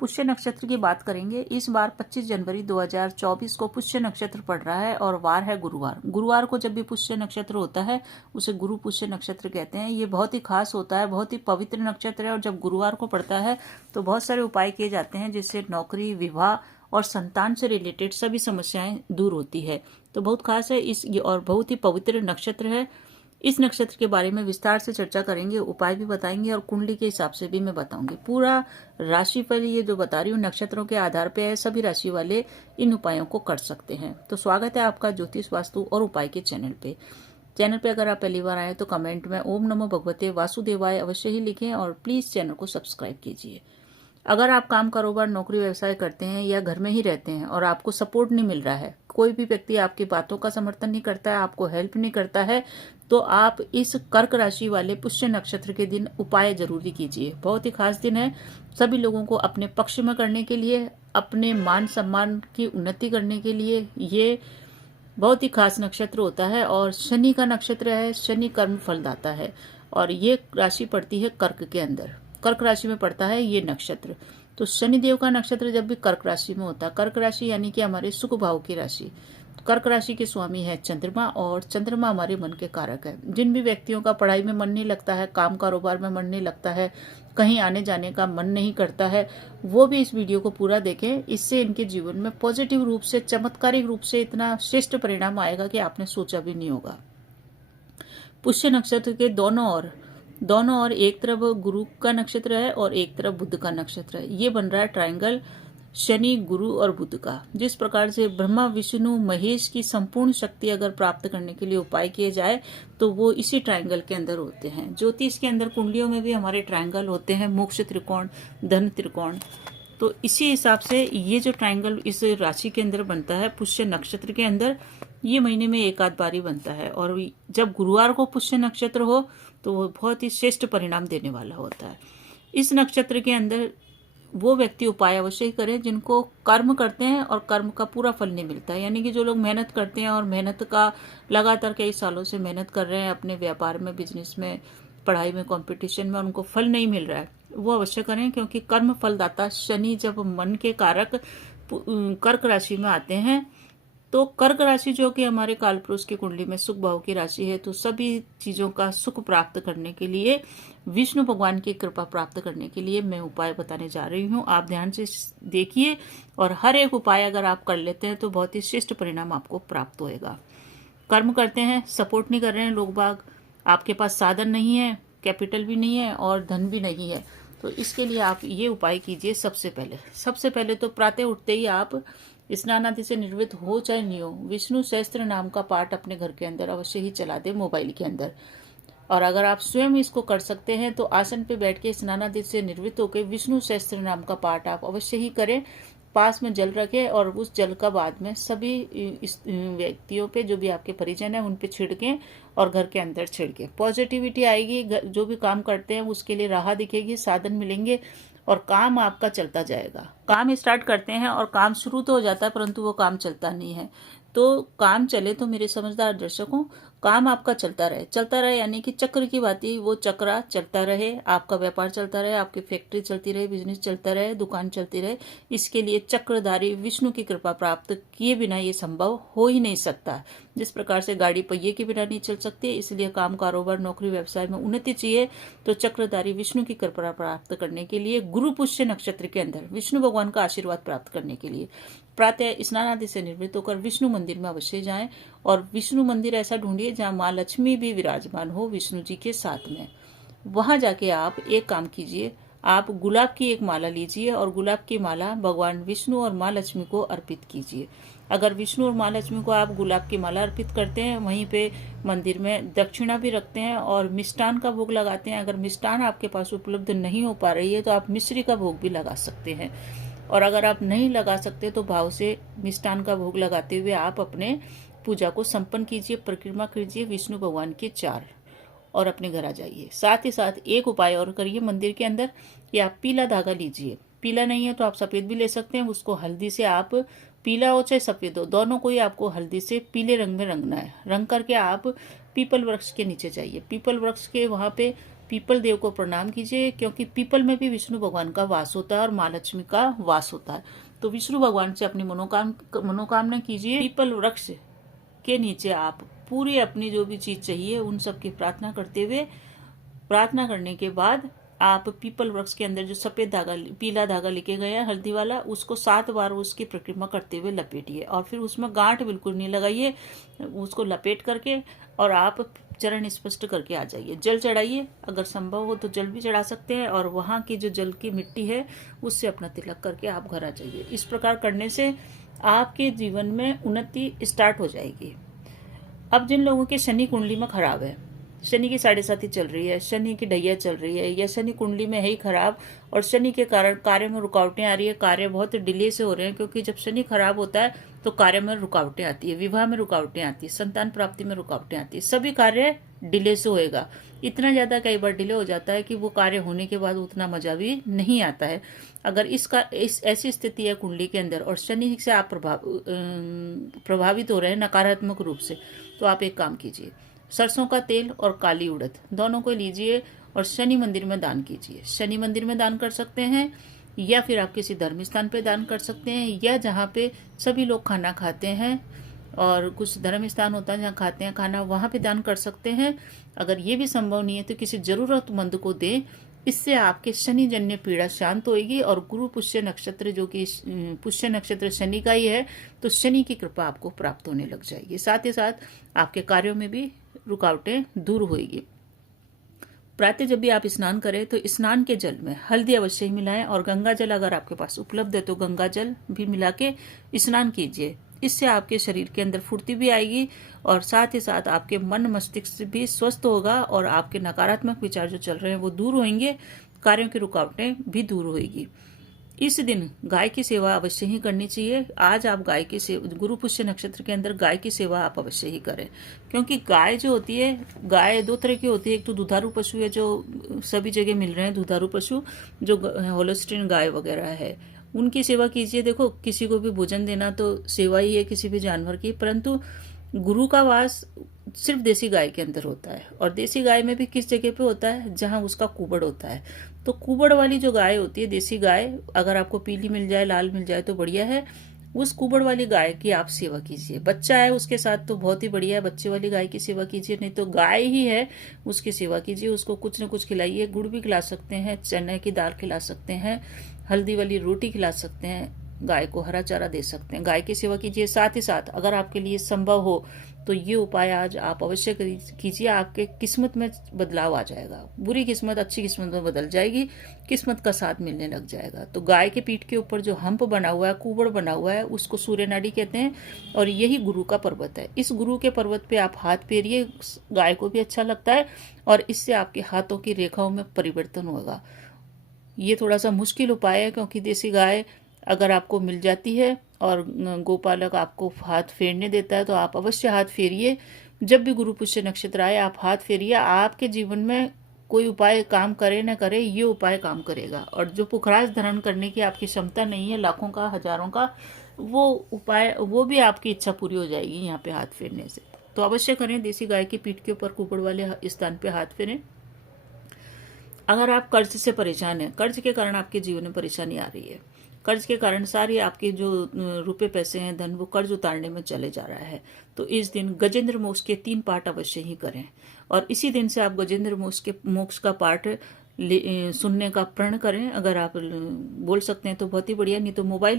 पुष्य नक्षत्र की बात करेंगे। इस बार 25 जनवरी 2024 को पुष्य नक्षत्र पड़ रहा है और वार है गुरुवार। गुरुवार को जब भी पुष्य नक्षत्र होता है उसे गुरु पुष्य नक्षत्र कहते हैं। ये बहुत ही खास होता है, बहुत ही पवित्र नक्षत्र है और जब गुरुवार को पड़ता है तो बहुत सारे उपाय किए जाते हैं जिससे नौकरी, विवाह और संतान से रिलेटेड सभी समस्याएं दूर होती है। तो बहुत खास है इस और बहुत ही पवित्र नक्षत्र है। इस नक्षत्र के बारे में विस्तार से चर्चा करेंगे, उपाय भी बताएंगे और कुंडली के हिसाब से भी मैं बताऊंगी। पूरा राशिफल ये जो बता रही हूँ नक्षत्रों के आधार पे है, सभी राशि वाले इन उपायों को कर सकते हैं। तो स्वागत है आपका ज्योतिष, वास्तु और उपाय के चैनल पे। चैनल पे अगर आप पहली बार आए तो कमेंट में ओम नमो भगवते वासुदेवाय अवश्य ही लिखें और प्लीज चैनल को सब्सक्राइब कीजिए। अगर आप काम, कारोबार, नौकरी, व्यवसाय करते हैं या घर में ही रहते हैं और आपको सपोर्ट नहीं मिल रहा है, कोई भी व्यक्ति आपकी बातों का समर्थन नहीं करता है, आपको हेल्प नहीं करता है, तो आप इस कर्क राशि वाले पुष्य नक्षत्र के दिन उपाय जरूरी कीजिए। बहुत ही खास दिन है सभी लोगों को अपने पक्ष में करने के लिए, अपने मान सम्मान की उन्नति करने के लिए। ये बहुत ही खास नक्षत्र होता है और शनि का नक्षत्र है। शनि कर्म फलदाता है और ये राशि पड़ती है कर्क के अंदर। कर्क राशि में पड़ता है ये नक्षत्र। तो शनिदेव का नक्षत्र जब भी कर्क राशि में होता है, कर्क राशि यानी कि हमारे सुख भाव की राशि, कर्क राशि के स्वामी है चंद्रमा और चंद्रमा हमारे मन के कारक है। जिन भी व्यक्तियों का पढ़ाई में मन नहीं लगता है, काम कारोबार में मन नहीं लगता है, कहीं आने जाने का मन नहीं करता है, वो भी इस वीडियो को पूरा देखें। इससे इनके जीवन में पॉजिटिव रूप से, चमत्कारिक रूप से इतना श्रेष्ठ परिणाम आएगा कि आपने सोचा भी नहीं होगा। पुष्य नक्षत्र के दोनों ओर एक तरफ गुरु का नक्षत्र है और एक तरफ बुध का नक्षत्र है। ये बन रहा है ट्रायंगल शनि, गुरु और बुध का। जिस प्रकार से ब्रह्मा, विष्णु, महेश की संपूर्ण शक्ति अगर प्राप्त करने के लिए उपाय किए जाए तो वो इसी ट्रायंगल के अंदर होते हैं। ज्योतिष के अंदर कुंडलियों में भी हमारे ट्रायंगल होते हैं, मोक्ष त्रिकोण, धन त्रिकोण। तो इसी हिसाब से ये जो ट्रायंगल इस राशि के अंदर बनता है पुष्य नक्षत्र के अंदर, ये महीने में एक आध बार ही बनता है और जब गुरुवार को पुष्य नक्षत्र हो तो वो बहुत ही श्रेष्ठ परिणाम देने वाला होता है। इस नक्षत्र के अंदर वो व्यक्ति उपाय अवश्य ही करें जिनको कर्म करते हैं और कर्म का पूरा फल नहीं मिलता है। यानी कि जो लोग मेहनत करते हैं और मेहनत का लगातार कई सालों से मेहनत कर रहे हैं अपने व्यापार में, बिजनेस में, पढ़ाई में, कंपटीशन में, उनको फल नहीं मिल रहा है, वो अवश्य करें। क्योंकि कर्म फलदाता शनि जब मन के कारक कर्क राशि में आते हैं तो कर्क राशि जो कि हमारे कालपुरुष की कुंडली में सुख भाव की राशि है, तो सभी चीजों का सुख प्राप्त करने के लिए, विष्णु भगवान की कृपा प्राप्त करने के लिए मैं उपाय बताने जा रही हूँ। आप ध्यान से देखिए और हर एक उपाय अगर आप कर लेते हैं तो बहुत ही श्रेष्ठ परिणाम आपको प्राप्त होएगा। कर्म करते हैं, सपोर्ट नहीं कर रहे हैं लोग बाग, आपके पास साधन नहीं है, कैपिटल भी नहीं है और धन भी नहीं है, तो इसके लिए आप ये उपाय कीजिए। सबसे पहले तो प्रातः उठते ही आप स्नान आदि से निर्वृत्त हो चाहे नहीं हो, विष्णु सहस्त्र नाम का पाठ अपने घर के अंदर अवश्य ही चला दे मोबाइल के अंदर। और अगर आप स्वयं इसको कर सकते हैं तो आसन पे बैठ के स्नान आदि से निर्वृत्त होकर विष्णु सहस्त्र नाम का पाठ आप अवश्य ही करें। पास में जल रखें और उस जल का बाद में सभी व्यक्तियों पे, जो भी आपके परिजन है, उन पे छिड़कें और घर के अंदर छिड़कें। पॉजिटिविटी आएगी, जो भी काम करते हैं उसके लिए राह दिखेगी, साधन मिलेंगे और काम आपका चलता जाएगा। काम स्टार्ट करते हैं और काम शुरू तो हो जाता है परंतु वो काम चलता नहीं है। तो काम चले तो मेरे समझदार दर्शकों, काम आपका चलता रहे यानी कि चक्र की भांति वो चक्रा चलता रहे, आपका व्यापार चलता रहे, आपकी फैक्ट्री चलती रहे, बिजनेस चलता रहे, दुकान चलती रहे। इसके लिए चक्रधारी विष्णु की कृपा प्राप्त किए बिना ये संभव हो ही नहीं सकता। जिस प्रकार से गाड़ी पहिए के बिना नहीं चल सकती, इसलिए काम, कारोबार, नौकरी, व्यवसाय में उन्नति चाहिए तो चक्रधारी विष्णु की कृपा प्राप्त करने के लिए, गुरु पुष्य नक्षत्र के अंदर विष्णु भगवान का आशीर्वाद प्राप्त करने के लिए प्रातः स्नान आदि से निवृत्त होकर विष्णु मंदिर में अवश्य जाएं और विष्णु मंदिर ऐसा ढूंढिए जहां माँ लक्ष्मी भी विराजमान हो विष्णु जी के साथ में। वहां जाके आप एक काम कीजिए, आप गुलाब की एक माला लीजिए और गुलाब की माला भगवान विष्णु और माँ लक्ष्मी को अर्पित कीजिए। अगर विष्णु और माँ लक्ष्मी को आप गुलाब की माला अर्पित करते हैं, वहीं पे मंदिर में दक्षिणा भी रखते हैं और मिष्टान का भोग लगाते हैं। अगर मिष्टान आपके पास उपलब्ध नहीं हो पा रही है तो आप मिश्री का भोग भी लगा सकते हैं। और अगर आप नहीं लगा सकते तो भाव से मिष्टान का भोग लगाते हुए आप अपने पूजा को संपन्न कीजिए, परिक्रमा कीजिए विष्णु भगवान के 4 और अपने घर आ जाइए। साथ ही साथ एक उपाय और करिए मंदिर के अंदर कि आप पीला धागा लीजिए। पीला नहीं है तो आप सफेद भी ले सकते हैं। उसको हल्दी से, आप पीला हो चाहे सफेद हो, दोनों को ही आपको हल्दी से पीले रंग में रंगना है। रंग करके आप पीपल वृक्ष के नीचे जाइए। पीपल वृक्ष के वहां पे पीपल देव को प्रणाम कीजिए, क्योंकि पीपल में भी विष्णु भगवान का वास होता है और माँ लक्ष्मी का वास होता है। तो विष्णु भगवान से अपनी मनोकामना कीजिए। पीपल वृक्ष के नीचे आप पूरी अपनी जो भी चीज चाहिए उन सब की प्रार्थना करते हुए, प्रार्थना करने के बाद आप पीपल वृक्ष के अंदर जो सफेद धागा, पीला धागा लेके गए हैं हल्दी वाला, उसको 7 बार उसकी परिक्रमा करते हुए लपेटिए और फिर उसमें गांठ बिल्कुल नहीं लगाइए। उसको लपेट करके और आप चरण स्पष्ट करके आ जाइए। जल चढ़ाइए, अगर संभव हो तो जल भी चढ़ा सकते हैं, और वहाँ की जो जल की मिट्टी है उससे अपना तिलक करके आप घर आ जाइए। इस प्रकार करने से आपके जीवन में उन्नति स्टार्ट हो जाएगी। अब जिन लोगों के शनि कुंडली में खराब है, शनि की 7.5 चल रही है, शनि की ढैया चल रही है, या शनि कुंडली में है ही खराब और शनि के कारण कार्य में रुकावटें आ रही है, कार्य बहुत डिले से हो रहे हैं, क्योंकि जब शनि खराब होता है तो कार्य में रुकावटें आती है, विवाह में रुकावटें आती है, संतान प्राप्ति में रुकावटें आती है, सभी कार्य डिले से होएगा। इतना ज़्यादा कई बार डिले हो जाता है कि वो कार्य होने के बाद उतना मजा भी नहीं आता है। अगर ऐसी स्थिति है कुंडली के अंदर और शनि से आप प्रभावित हो रहे हैं नकारात्मक रूप से, तो आप एक काम कीजिए, सरसों का तेल और काली उड़द दोनों को लीजिए और शनि मंदिर में दान कीजिए। शनि मंदिर में दान कर सकते हैं, या फिर आप किसी धर्म स्थान पे दान कर सकते हैं, या जहाँ पे सभी लोग खाना खाते हैं और कुछ धर्म स्थान होता है जहाँ खाते हैं खाना, वहाँ पे दान कर सकते हैं। अगर ये भी संभव नहीं है तो किसी जरूरतमंद को दें। इससे आपके शनि जन्य पीड़ा शांत होगी और गुरु पुष्य नक्षत्र, जो कि पुष्य नक्षत्र शनि का ही है, तो शनि की कृपा आपको प्राप्त होने लग जाएगी। साथ ही साथ आपके कार्यों में भी रुकावटें दूर होगी। प्रातः जब भी आप स्नान करें तो स्नान के जल में हल्दी अवश्य ही मिलाएं, और गंगा जल अगर आपके पास उपलब्ध है तो गंगा जल भी मिला के स्नान कीजिए। इससे आपके शरीर के अंदर फुर्ती भी आएगी और साथ ही साथ आपके मन मस्तिष्क भी स्वस्थ होगा और आपके नकारात्मक विचार जो चल रहे हैं वो दूर होंगे, कार्यों की रुकावटें भी दूर होगी। इस दिन गाय की सेवा अवश्य ही करनी चाहिए। आज आप गाय की सेवा, गुरु पुष्य नक्षत्र के अंदर गाय की सेवा आप अवश्य ही करें, क्योंकि गाय जो होती है, गाय 2 तरह की होती है। एक तो दुधारू पशु है जो सभी जगह मिल रहे हैं, दुधारू पशु जो होलोस्टीन गाय वगैरह है, उनकी सेवा कीजिए। देखो, किसी को भी भोजन देना तो सेवा ही है किसी भी जानवर की, परंतु गुरु का वास सिर्फ देसी गाय के अंदर होता है, और देसी गाय में भी किस जगह पे होता है, जहां उसका कुबड़ होता है। तो कुबड़ वाली जो गाय होती है, देसी गाय, अगर आपको पीली मिल जाए, लाल मिल जाए तो बढ़िया है। उस कुबड़ वाली गाय की आप सेवा कीजिए। बच्चा है उसके साथ तो बहुत ही बढ़िया है, बच्चे वाली गाय की सेवा कीजिए। नहीं तो गाय ही है उसकी सेवा कीजिए, उसको कुछ न कुछ खिलाइए। गुड़ भी खिला सकते हैं, चने की दाल खिला सकते हैं, हल्दी वाली रोटी खिला सकते हैं, गाय को हरा चारा दे सकते हैं। गाय की सेवा कीजिए। साथ ही साथ अगर आपके लिए संभव हो तो ये उपाय आज आप अवश्य कीजिए। आपके किस्मत में बदलाव आ जाएगा, बुरी किस्मत अच्छी किस्मत में बदल जाएगी, किस्मत का साथ मिलने लग जाएगा। तो गाय के पीठ के ऊपर जो हंप बना हुआ है, कुबड़ बना हुआ है, उसको सूर्य नाड़ी कहते हैं, और यही गुरु का पर्वत है। इस गुरु के पर्वत पे आप हाथ फेरिए, गाय को भी अच्छा लगता है और इससे आपके हाथों की रेखाओं में परिवर्तन होगा। ये थोड़ा सा मुश्किल उपाय है, क्योंकि देसी गाय अगर आपको मिल जाती है और गोपालक आपको हाथ फेरने देता है तो आप अवश्य हाथ फेरिए। जब भी गुरु पुष्य नक्षत्र आए आप हाथ फेरिए। आपके जीवन में कोई उपाय काम करे न करे, ये उपाय काम करेगा। और जो पुखराज धारण करने की आपकी क्षमता नहीं है, लाखों का हजारों का, वो उपाय, वो भी आपकी इच्छा पूरी हो जाएगी यहाँ पे हाथ फेरने से। तो अवश्य करें, देसी गाय की पीठ के ऊपर कुबड़ वाले स्थान पे हाथ फेरें। अगर आप कर्ज से परेशान हैं, कर्ज के कारण आपके जीवन में परेशानी आ रही है, कर्ज के कारण सारी आपके जो रुपए पैसे हैं, धन, वो कर्ज उतारने में चले जा रहा है, तो इस दिन गजेंद्र मोक्ष के 3 पाठ अवश्य ही करें। और इसी दिन से आप गजेंद्र मोक्ष का पाठ सुनने का प्रण करें। अगर आप बोल सकते हैं तो बहुत ही बढ़िया, नहीं तो मोबाइल